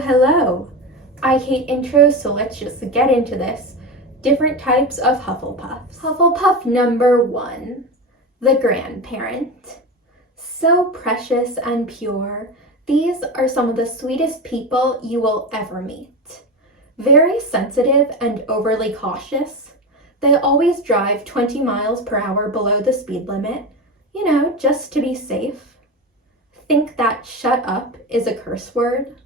Hello. I hate intros, so let's just get into this. Different types of Hufflepuffs. Hufflepuff number 1, the grandparent. So precious and pure, these are some of the sweetest people you will ever meet. Very sensitive and overly cautious, they always drive 20 miles per hour below the speed limit, just to be safe. Think that shut up is a curse word.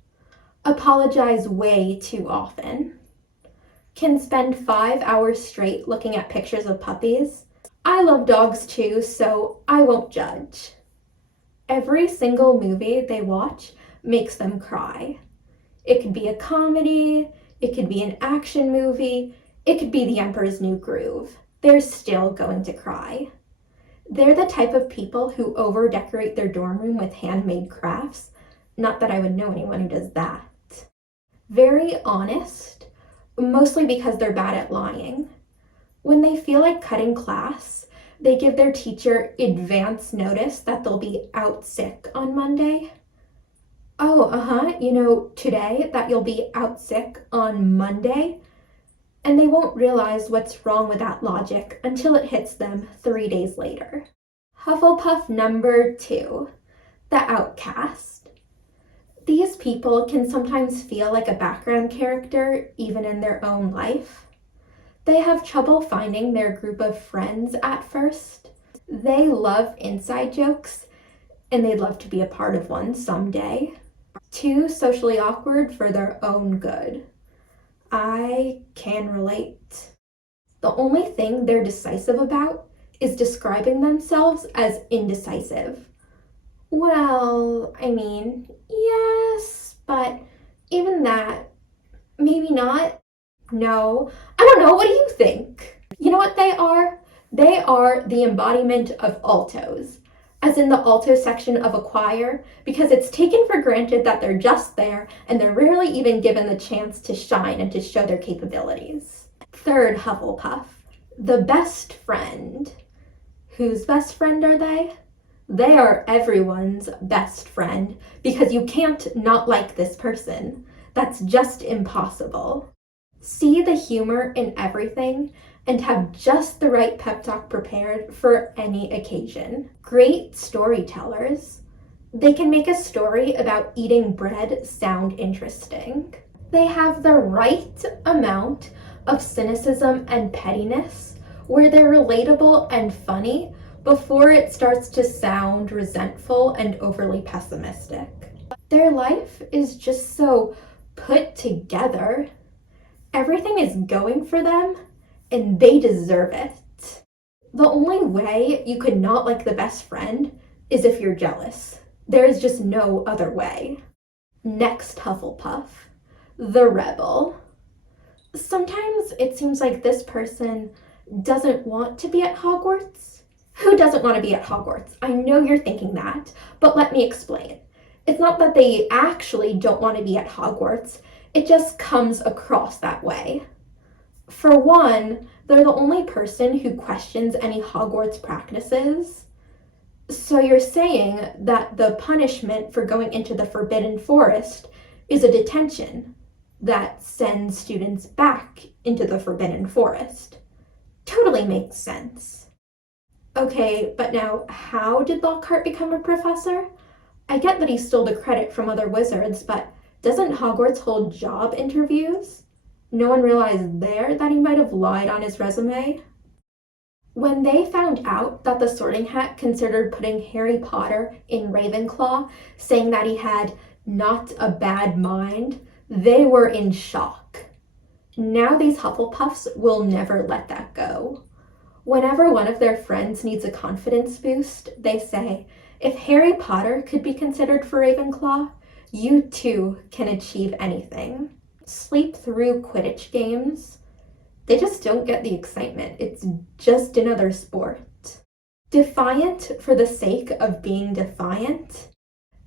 Apologize way too often. Can spend 5 hours straight looking at pictures of puppies. I love dogs too, so I won't judge. Every single movie they watch makes them cry. It could be a comedy, it could be an action movie, it could be The Emperor's New Groove. They're still going to cry. They're the type of people who over-decorate their dorm room with handmade crafts. Not that I would know anyone who does that. Very honest, mostly because they're bad at lying. When they feel like cutting class, they give their teacher advance notice that they'll be out sick on Monday. Today that you'll be out sick on Monday. And they won't realize what's wrong with that logic until it hits them 3 days later. Hufflepuff number 2, the outcast. These people can sometimes feel like a background character even in their own life. They have trouble finding their group of friends at first. They love inside jokes, and they'd love to be a part of one someday. Too socially awkward for their own good. I can relate. The only thing they're decisive about is describing themselves as indecisive. Well, yes, but even that, maybe not. No, I don't know, what do you think? You know what they are? They are the embodiment of altos, as in the alto section of a choir, because it's taken for granted that they're just there and they're rarely even given the chance to shine and to show their capabilities. Third Hufflepuff, the best friend. Whose best friend are they? They are everyone's best friend because you can't not like this person. That's just impossible. See the humor in everything and have just the right pep talk prepared for any occasion. Great storytellers. They can make a story about eating bread sound interesting. They have the right amount of cynicism and pettiness where they're relatable and funny before it starts to sound resentful and overly pessimistic. Their life is just so put together. Everything is going for them, and they deserve it. The only way you could not like the best friend is if you're jealous. There is just no other way. Next Hufflepuff, the rebel. Sometimes it seems like this person doesn't want to be at Hogwarts. Who doesn't want to be at Hogwarts? I know you're thinking that, but let me explain. It's not that they actually don't want to be at Hogwarts, it just comes across that way. For one, they're the only person who questions any Hogwarts practices. So you're saying that the punishment for going into the Forbidden Forest is a detention that sends students back into the Forbidden Forest. Totally makes sense. Okay, but now how did Lockhart become a professor? I get that he stole the credit from other wizards, but doesn't Hogwarts hold job interviews? No one realized there that he might have lied on his resume? When they found out that the Sorting Hat considered putting Harry Potter in Ravenclaw, saying that he had not a bad mind, they were in shock. Now these Hufflepuffs will never let that go. Whenever one of their friends needs a confidence boost, they say, if Harry Potter could be considered for Ravenclaw, you too can achieve anything. Sleep through Quidditch games. They just don't get the excitement. It's just another sport. Defiant for the sake of being defiant.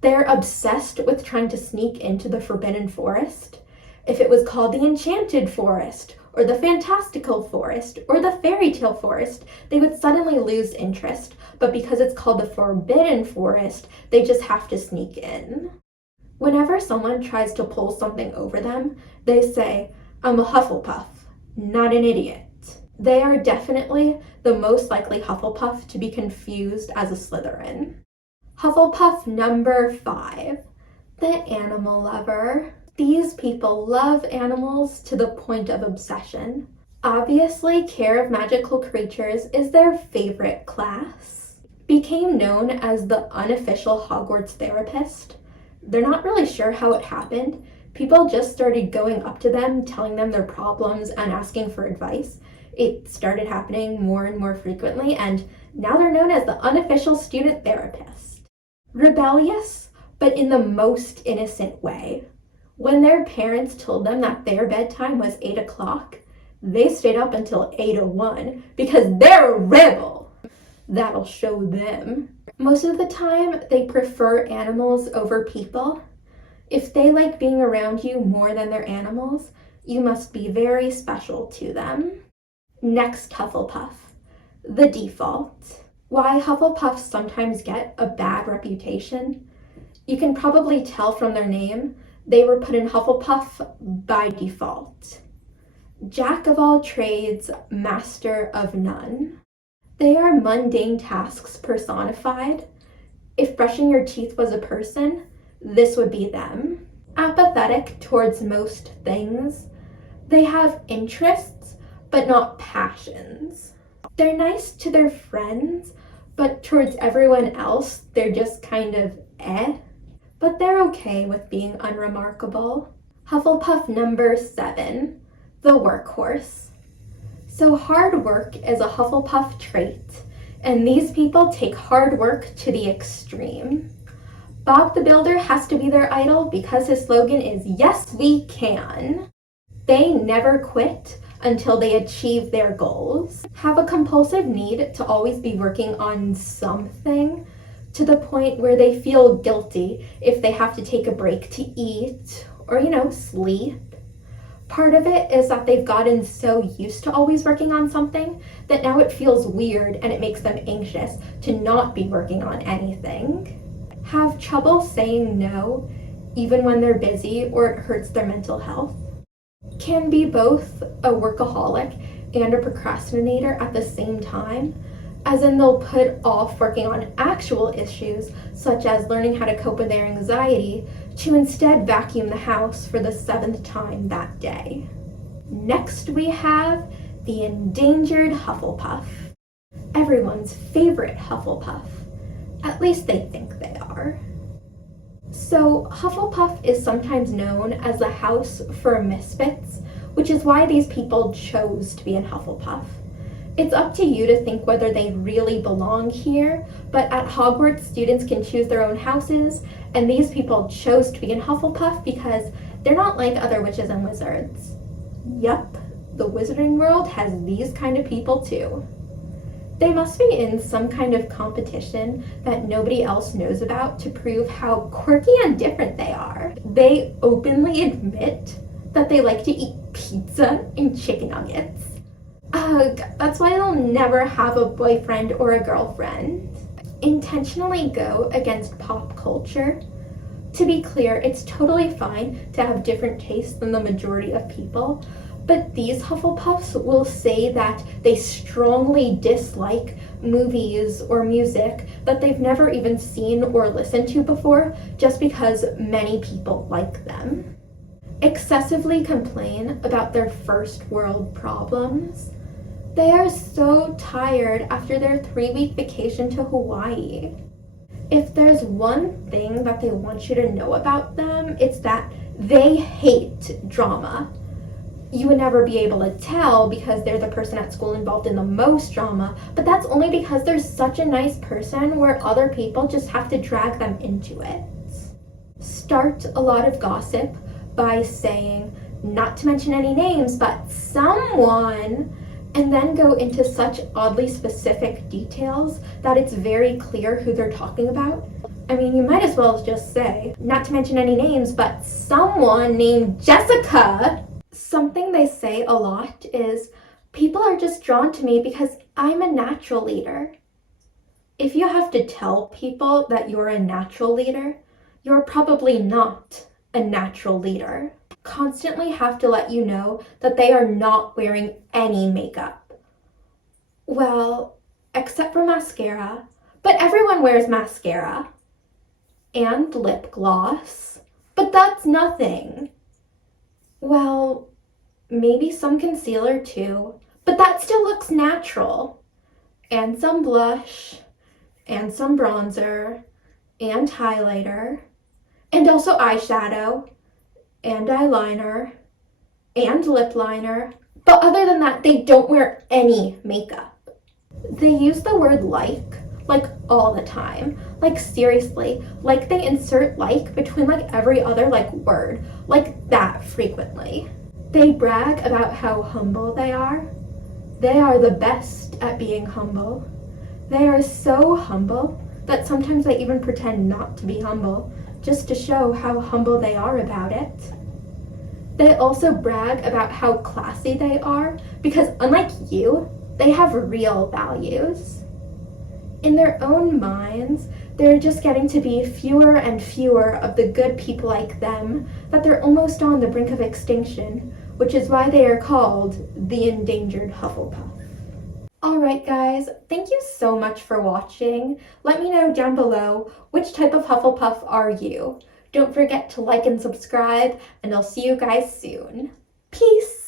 They're obsessed with trying to sneak into the Forbidden Forest. If it was called the Enchanted Forest, or the Fantastical Forest, or the Fairy Tale Forest, they would suddenly lose interest, but because it's called the Forbidden Forest, they just have to sneak in. Whenever someone tries to pull something over them, they say, "I'm a Hufflepuff, not an idiot." They are definitely the most likely Hufflepuff to be confused as a Slytherin. Hufflepuff number 5, the animal lover. These people love animals to the point of obsession. Obviously, care of magical creatures is their favorite class. Became known as the unofficial Hogwarts therapist. They're not really sure how it happened. People just started going up to them, telling them their problems and asking for advice. It started happening more and more frequently, and now they're known as the unofficial student therapist. Rebellious, but in the most innocent way. When their parents told them that their bedtime was 8 o'clock, they stayed up until 8:01 because they're a rebel. That'll show them. Most of the time, they prefer animals over people. If they like being around you more than their animals, you must be very special to them. Next Hufflepuff, the default. Why Hufflepuffs sometimes get a bad reputation? You can probably tell from their name, they were put in Hufflepuff by default. Jack of all trades, master of none. They are mundane tasks personified. If brushing your teeth was a person, this would be them. Apathetic towards most things. They have interests, but not passions. They're nice to their friends, but towards everyone else, they're just kind of eh. But they're okay with being unremarkable. Hufflepuff number 7, the workhorse. So hard work is a Hufflepuff trait, and these people take hard work to the extreme. Bob the Builder has to be their idol because his slogan is, "Yes, we can." They never quit until they achieve their goals. Have a compulsive need to always be working on something to the point where they feel guilty if they have to take a break to eat or, sleep. Part of it is that they've gotten so used to always working on something that now it feels weird and it makes them anxious to not be working on anything. Have trouble saying no even when they're busy or it hurts their mental health. Can be both a workaholic and a procrastinator at the same time, as in they'll put off working on actual issues such as learning how to cope with their anxiety to instead vacuum the house for the 7th time that day. Next we have the endangered Hufflepuff. Everyone's favorite Hufflepuff. At least they think they are. So Hufflepuff is sometimes known as the house for misfits, which is why these people chose to be in Hufflepuff. It's up to you to think whether they really belong here, but at Hogwarts, students can choose their own houses, and these people chose to be in Hufflepuff because they're not like other witches and wizards. Yup, the wizarding world has these kind of people too. They must be in some kind of competition that nobody else knows about to prove how quirky and different they are. They openly admit that they like to eat pizza and chicken nuggets. Ugh, that's why they'll never have a boyfriend or a girlfriend. Intentionally go against pop culture. To be clear, it's totally fine to have different tastes than the majority of people, but these Hufflepuffs will say that they strongly dislike movies or music that they've never even seen or listened to before just because many people like them. Excessively complain about their first world problems. They are so tired after their 3-week vacation to Hawaii. If there's one thing that they want you to know about them, it's that they hate drama. You would never be able to tell because they're the person at school involved in the most drama, but that's only because they're such a nice person where other people just have to drag them into it. Start a lot of gossip by saying, not to mention any names, but someone, and then go into such oddly specific details that it's very clear who they're talking about. I mean, you might as well just say, not to mention any names, but someone named Jessica. Something they say a lot is, people are just drawn to me because I'm a natural leader. If you have to tell people that you're a natural leader, you're probably not a natural leader. Constantly have to let you know that they are not wearing any makeup. Well, except for mascara, but everyone wears mascara. And lip gloss, but that's nothing. Well, maybe some concealer too, but that still looks natural. And some blush, and some bronzer, and highlighter, and also eyeshadow, and eyeliner, and lip liner. But other than that, they don't wear any makeup. They use the word like all the time. Like seriously, like they insert like between like every other like word, like that frequently. They brag about how humble they are. They are the best at being humble. They are so humble that sometimes they even pretend not to be humble, just to show how humble they are about it. They also brag about how classy they are because unlike you, they have real values. In their own minds, they're just getting to be fewer and fewer of the good people like them, that they're almost on the brink of extinction, which is why they are called the endangered Hufflepuff. Alright guys, thank you so much for watching. Let me know down below which type of Hufflepuff are you. Don't forget to like and subscribe, and I'll see you guys soon. Peace!